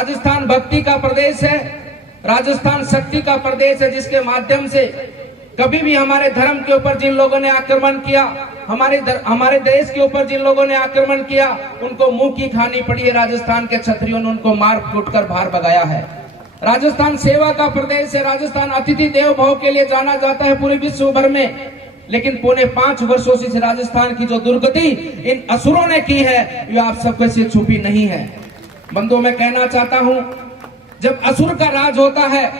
राजस्थान भक्ति का प्रदेश है, राजस्थान शक्ति का प्रदेश है, जिसके माध्यम से कभी भी हमारे धर्म के ऊपर जिन लोगों ने आक्रमण किया, हमारे देश के ऊपर जिन लोगों ने आक्रमण किया, उनको मुंह की खानी पड़ी है। राजस्थान के क्षत्रियों ने उनको मार कूट कर बाहर भगाया है। राजस्थान सेवा का प्रदेश है, राजस्थान अतिथि देव भव के लिए जाना जाता है पूरे विश्व भर में। लेकिन पौने 5 वर्षों से राजस्थान की जो दुर्गति इन असुरों ने की है, ये आप सबके से छुपी नहीं है। बंधुओं, मैं कहना चाहता हूं, जब असुर का राज होता है,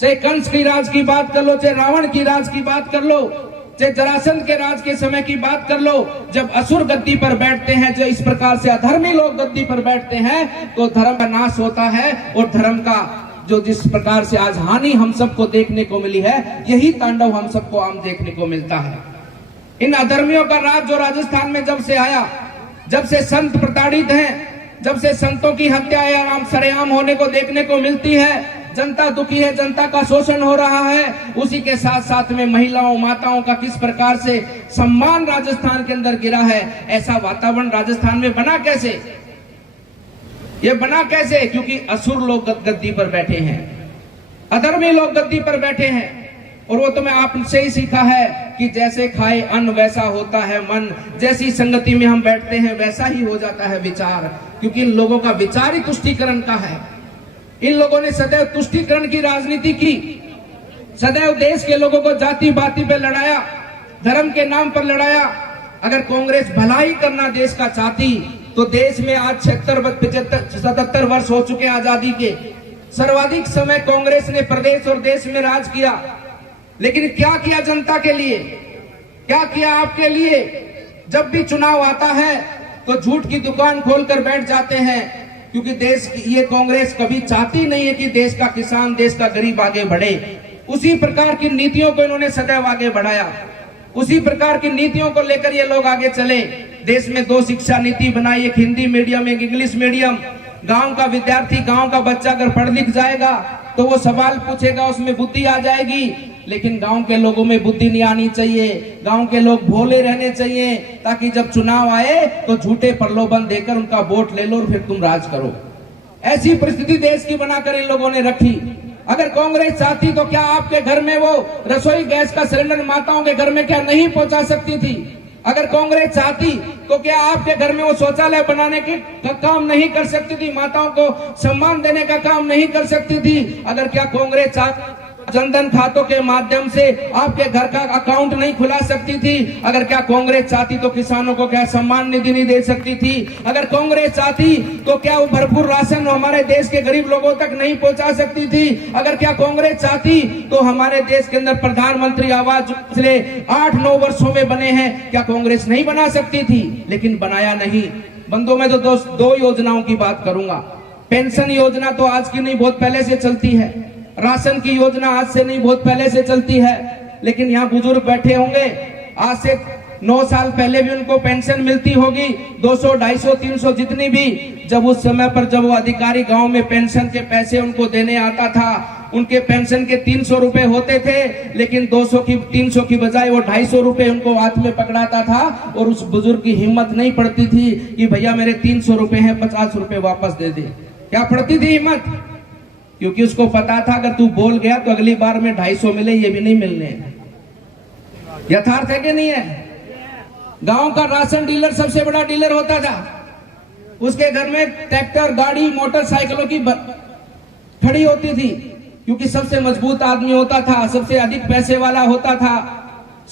चाहे कंस की राज की बात कर लो, चाहे रावण की राज की बात कर लो, चाहे जरासंध के राज के समय की बात कर लो, जब असुर गद्दी पर बैठते हैं, जो इस प्रकार से अधर्मी लोग गद्दी पर बैठते हैं, तो धर्म का नाश होता है। और धर्म का जो जिस प्रकार से आज हानि हम सबको देखने को मिली है, यही तांडव हम सबको आम देखने को मिलता है। इन अधर्मियों का राज जो राजस्थान में जब से आया, जब से संत प्रताड़ित हैं, जब से संतों की हत्या आराम सरेआम होने को देखने को मिलती है, जनता दुखी है, जनता का शोषण हो रहा है, उसी के साथ साथ में महिलाओं माताओं का किस प्रकार से सम्मान राजस्थान के अंदर गिरा है। ऐसा वातावरण राजस्थान में बना कैसे? ये बना कैसे? क्योंकि असुर लोग गद्दी पर बैठे हैं, अधर्मी लोग गद्दी पर बैठे हैं। और वो तो मैं आपसे ही सीखा है कि जैसे खाए अन्न वैसा होता है मन, जैसी संगति में हम बैठते हैं वैसा ही हो जाता है विचार। क्योंकि इन लोगों का विचार ही तुष्टीकरण का है। इन लोगों ने सदैव तुष्टीकरण की राजनीति की, सदैव देश के लोगों को जाति बाती पे लड़ाया, धर्म के नाम पर लड़ाया। अगर कांग्रेस भलाई करना देश का चाहती, तो देश में आज 77 वर्ष हो चुके आजादी के, सर्वाधिक समय कांग्रेस ने प्रदेश और देश में राज किया। लेकिन क्या किया जनता के लिए, क्या किया आपके लिए? जब भी चुनाव आता है तो झूठ की दुकान खोलकर बैठ जाते हैं, क्योंकि देश की ये कांग्रेस कभी चाहती नहीं है कि देश का किसान, देश का गरीब आगे बढ़े। उसी प्रकार की नीतियों को इन्होंने सदैव आगे बढ़ाया, उसी प्रकार की नीतियों को लेकर ये लोग आगे चले। देश में 2 शिक्षा नीति बनाई, एक हिंदी मीडियम, एक इंग्लिश मीडियम। गांव का विद्यार्थी, गांव का बच्चा अगर पढ़ लिख जाएगा तो वो सवाल पूछेगा, उसमें बुद्धि आ जाएगी। लेकिन गांव के लोगों में बुद्धि नहीं आनी चाहिए, गांव के लोग भोले रहने चाहिए, ताकि जब चुनाव आए तो झूठे प्रलोभन देकर उनका वोट ले लो और फिर तुम राज करो। ऐसी परिस्थिति देश की बनाकर इन लोगों ने रखी। अगर कांग्रेस चाहती तो क्या आपके घर में वो रसोई गैस का सिलेंडर माताओं के घर में क्या नहीं पहुंचा सकती थी? अगर कांग्रेस चाहती तो क्या आपके घर में वो शौचालय बनाने का काम नहीं कर सकती थी? माताओं को सम्मान देने का काम नहीं कर सकती थी? अगर क्या कांग्रेस चाहती जनधन खातों के माध्यम से आपके घर का अकाउंट नहीं खुला सकती थी? अगर क्या कांग्रेस चाहती तो किसानों को क्या सम्मान निधि नहीं दे सकती थी? अगर कांग्रेस चाहती तो क्या वो भरपूर राशन हमारे देश के गरीब लोगों तक नहीं पहुंचा सकती थी? अगर क्या कांग्रेस चाहती तो हमारे देश के अंदर प्रधानमंत्री आवास पिछले 8-9 वर्षों में बने हैं, क्या कांग्रेस नहीं बना सकती थी? लेकिन बनाया नहीं। बंधुओं, मैं तो 2 योजनाओं की बात करूंगा। पेंशन योजना तो आज की नहीं, बहुत पहले से चलती है। राशन की योजना आज से नहीं, बहुत पहले से चलती है। लेकिन यहाँ बुजुर्ग बैठे होंगे, आज से 9 साल पहले भी उनको पेंशन मिलती होगी, 200, 250, 300 जितनी भी। जब उस समय पर जब वो अधिकारी गांव में पेंशन के पैसे उनको देने आता था, उनके पेंशन के 300 रुपए होते थे, लेकिन 300 की बजाय वो 250 रुपए उनको हाथ में पकड़ाता था। और उस बुजुर्ग की हिम्मत नहीं पड़ती थी कि भैया मेरे 300 रुपए हैं, 50 रुपए वापस दे दे। क्या पड़ती थी हिम्मत? क्योंकि उसको पता था अगर तू बोल गया तो अगली बार में 250 मिले, ये भी नहीं मिलने। यथार्थ है कि नहीं है? गांव का राशन डीलर सबसे बड़ा डीलर होता था। उसके घर में ट्रैक्टर, गाड़ी, मोटरसाइकिलों की खड़ी होती थी, क्योंकि सबसे मजबूत आदमी होता था, सबसे अधिक पैसे वाला होता था।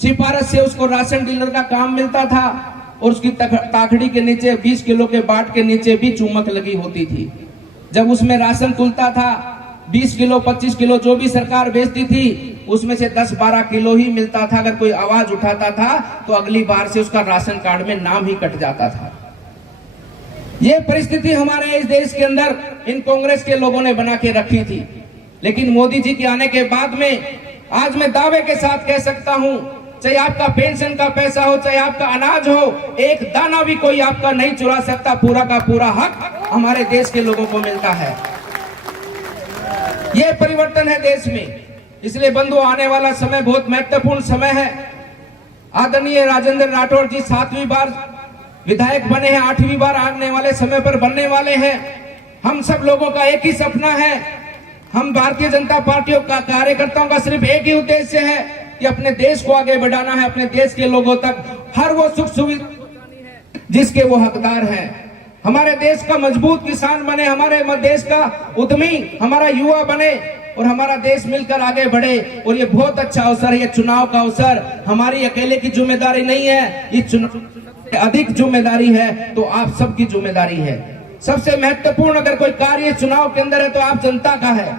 सिफारिश से उसको राशन डीलर का काम मिलता था। और उसकी ताखड़ी के नीचे 20 किलो के बाट के नीचे भी चूमक लगी होती थी। जब उसमें राशन तुलता था, 20 किलो 25 किलो जो भी सरकार बेचती थी, उसमें से 10-12 किलो ही मिलता था। अगर कोई आवाज उठाता था तो अगली बार से उसका राशन कार्ड में नाम ही कट जाता था। ये परिस्थिति हमारे इस देश के अंदर इन कांग्रेस के लोगों ने बना के रखी थी। लेकिन मोदी जी के आने के बाद में आज मैं दावे के साथ कह सकता हूं, चाहे आपका पेंशन का पैसा हो, चाहे आपका अनाज हो, एक दाना भी कोई आपका नहीं चुरा सकता। पूरा का पूरा हक हमारे देश के लोगों को मिलता है। ये परिवर्तन है देश में। इसलिए बंधु, आने वाला समय बहुत महत्वपूर्ण समय है। आदरणीय राजेंद्र राठौड़ जी 7वीं बार विधायक बने हैं, 8वीं बार आने वाले समय पर बनने वाले हैं। हम सब लोगों का एक ही सपना है, हम भारतीय जनता पार्टी का कार्यकर्ताओं का सिर्फ एक ही उद्देश्य है कि अपने देश को आगे बढ़ाना है, अपने देश के लोगों तक हर वो सुख सुविधा जिसके वो हकदार हैं। हमारे देश का मजबूत किसान बने, हमारे देश का उद्यमी हमारा युवा बने और हमारा देश मिलकर आगे बढ़े। और ये बहुत अच्छा अवसर है, ये चुनाव का अवसर हमारी अकेले की जिम्मेदारी नहीं है, ये चुनाव अधिक जिम्मेदारी है तो आप सबकी जिम्मेदारी है। सबसे महत्वपूर्ण अगर कोई कार्य चुनाव के अंदर है तो आप जनता का है।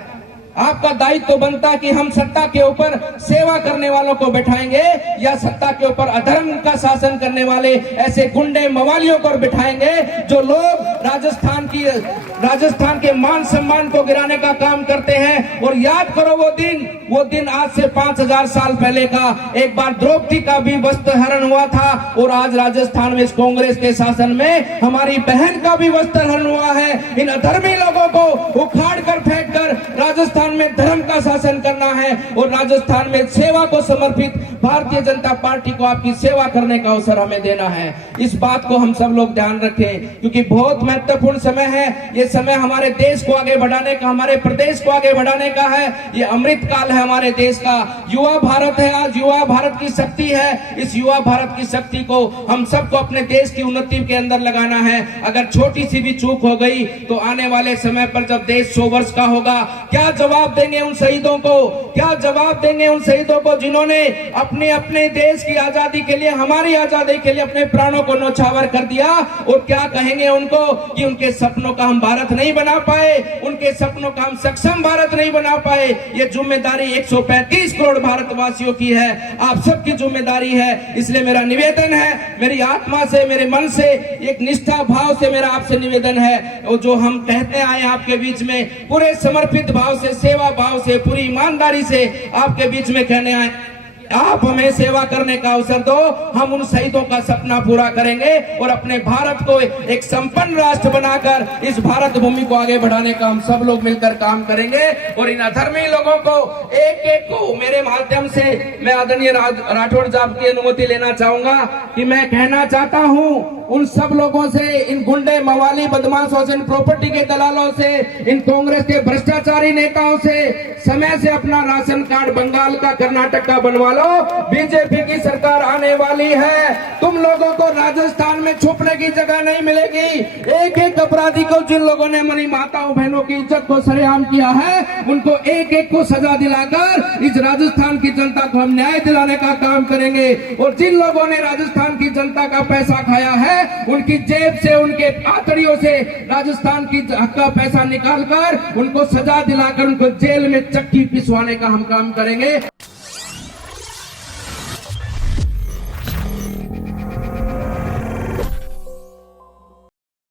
आपका दायित्व तो बनता कि हम सत्ता के ऊपर सेवा करने वालों को बैठाएंगे या सत्ता के ऊपर अधर्म का शासन करने वाले ऐसे गुंडे मवालियों को बैठाएंगे जो लोग राजस्थान के मान सम्मान को गिराने का काम करते हैं। और याद करो वो दिन आज से 5000 साल पहले का, एक बार द्रौपदी का भी वस्त्र हरण हुआ था और आज राजस्थान में इस कांग्रेस के शासन में हमारी बहन का भी वस्त्र हरण हुआ है। इन अधर्मी लोगों को उखाड़ कर फेंक कर राजस्थान में धर्म का शासन करना है और राजस्थान में सेवा को समर्पित भारतीय जनता पार्टी को आपकी सेवा करने का अवसर हमें देना है। इस बात को हम सब लोग ध्यान रखें क्योंकि बहुत महत्वपूर्ण समय है। ये समय हमारे देश को आगे बढ़ाने का, हमारे प्रदेश को आगे बढ़ाने का है। ये अमृत काल है हमारे देश का। युवा भारत है, आज युवा भारत की शक्ति है। इस युवा भारत की शक्ति को हम सबको अपने देश की उन्नति के अंदर लगाना है। अगर छोटी सी भी चूक हो गई तो आने वाले समय पर जब देश 100 वर्ष का होगा, क्या जवाब देंगे उन शहीदों को, क्या जवाब देंगे उन शहीदों को जिन्होंने अपने देश की आजादी के लिए, हमारी आजादी के लिए अपने प्राणों को न्यौछावर कर दिया। और क्या कहेंगे उनको कि उनके सपनों का हम भारत नहीं बना पाए, उनके सपनों का हम सक्षम भारत नहीं बना पाए। ये जिम्मेदारी 135 करोड़ भारतवासियों की है, आप सबकी जिम्मेदारी है। इसलिए मेरा निवेदन है, मेरी आत्मा से, मेरे मन से, एक निष्ठा भाव से मेरा आपसे निवेदन है, और जो हम कहते आए आपके बीच में पूरे समर्पित भाव से, सेवा भाव से, पूरी ईमानदारी से आपके बीच में कहने आए, आप हमें सेवा करने का अवसर दो। हम उन शहीदों का सपना पूरा करेंगे और अपने भारत को एक संपन्न राष्ट्र बनाकर इस भारत भूमि को आगे बढ़ाने का हम सब लोग मिलकर काम करेंगे। और इन अधर्मी लोगों को एक एक को मेरे माध्यम से मैं आदरणीय राठौड़ साहब की अनुमति लेना चाहूंगा कि मैं कहना चाहता हूं उन सब लोगों से, इन गुंडे मवाली बदमाशों से, इन प्रॉपर्टी के दलालों से, इन कांग्रेस के भ्रष्टाचारी नेताओं से समय से अपना राशन कार्ड बंगाल का, कर्नाटक का बनवा लो। बीजेपी की सरकार आने वाली है, तुम लोगों को राजस्थान में छुपने की जगह नहीं मिलेगी। एक एक अपराधी को, जिन लोगों ने हमारी माताओं बहनों की इज्जत को सरेआम किया है, उनको एक एक को सजा दिलाकर इस राजस्थान की जनता को हम न्याय दिलाने का काम करेंगे। और जिन लोगों ने राजस्थान की जनता का पैसा खाया है, उनकी जेब से, उनके आतड़ियों से राजस्थान की हक का पैसा निकालकर उनको सजा दिलाकर उनको जेल में चक्की पिसवाने का हम काम करेंगे।